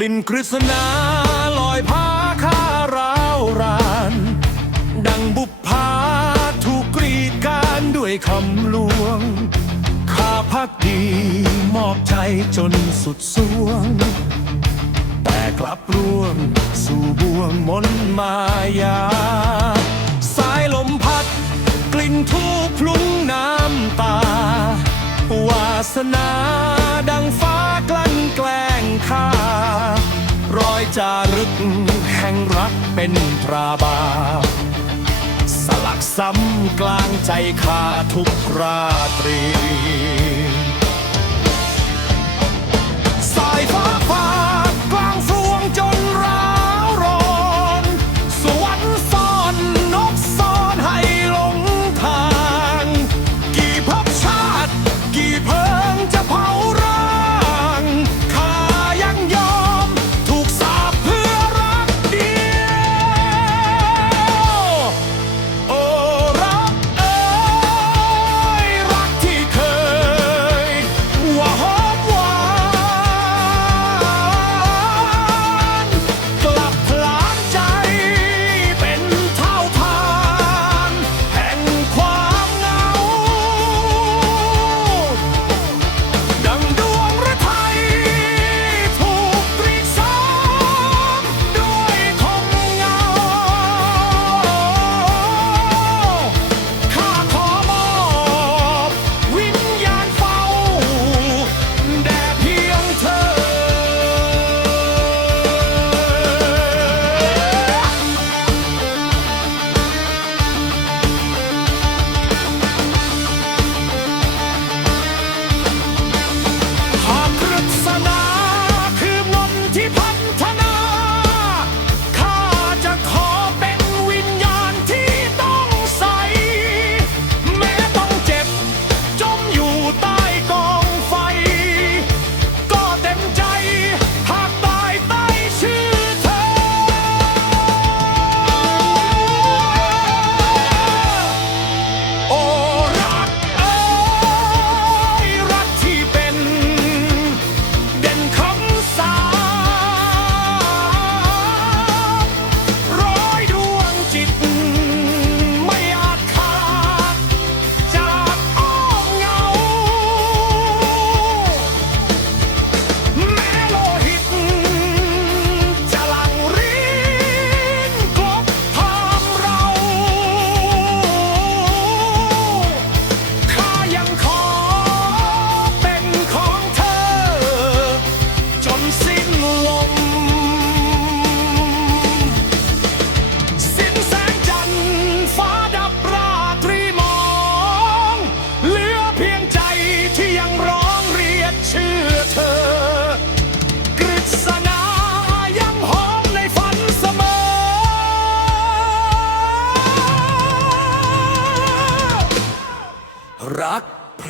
ลิ่นกฤษณาลอยพาข้าราวราน ดังบุพพาถูกกรีดการด้วยคำลวง ข้าพักดีมอบใจจนสุดสวง แต่กลับร่วงสู่บ่วงมนมายา สายลมพัด กลิ่นทูพลุ้งน้ำตา วาสนา อยจารึก แห่งรักเป็นตราบา สลักซ้ำกลางใจขาทุกราตรี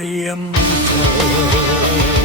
รียมเธอ